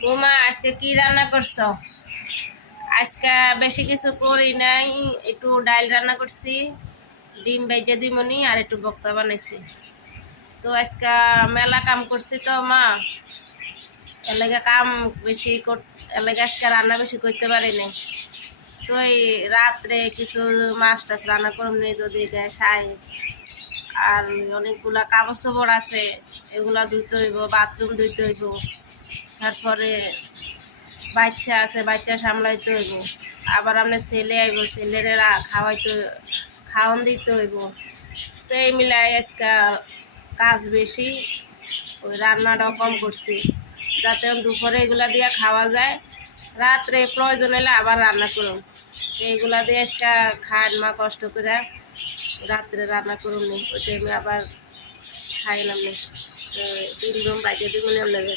বৌমা আজকে কি রান্না করছো? আজকে বেশি কিছু করি নাই, একটু ডাল রান্না করছি, ডিম ভেজে দিমনি আর একটু বক্তা বানাইছি। তো আজকে মেলা কাম করছি তো মা, এলাকা কাম বেশি এলাকা আজকে রান্না বেশি করতে পারি নাই। তো এই রাত্রে কিছু মাছ টাছ রান্না করুন নি যদি সাই, আর অনেকগুলা কাপড় চোপড় আছে, এগুলা ধুইতে হইব, বাথরুম ধুইতে হইব, তারপরে বাচ্চা আছে, বাচ্চা সামলাইতে হইব, আবার আপনার ছেলে আইব, ছেলেরে খাওয়াইতে খাওয়ান দিতে হইব। তো এই মিলাই আজকে কাজ বেশি, ওই রান্নাটাও কম করছি যাতে দুপুরে এগুলা দিয়ে খাওয়া যায়, রাত্রে প্রয়োজন হলে আবার রান্না করুন। এইগুলা দিয়ে আজকে খান মা কষ্ট করে, রাত্রে রান্না করুন নি, ওই টাইমে আবার খাইলাম নি। 3 রুম বাইকে দিব নেবে।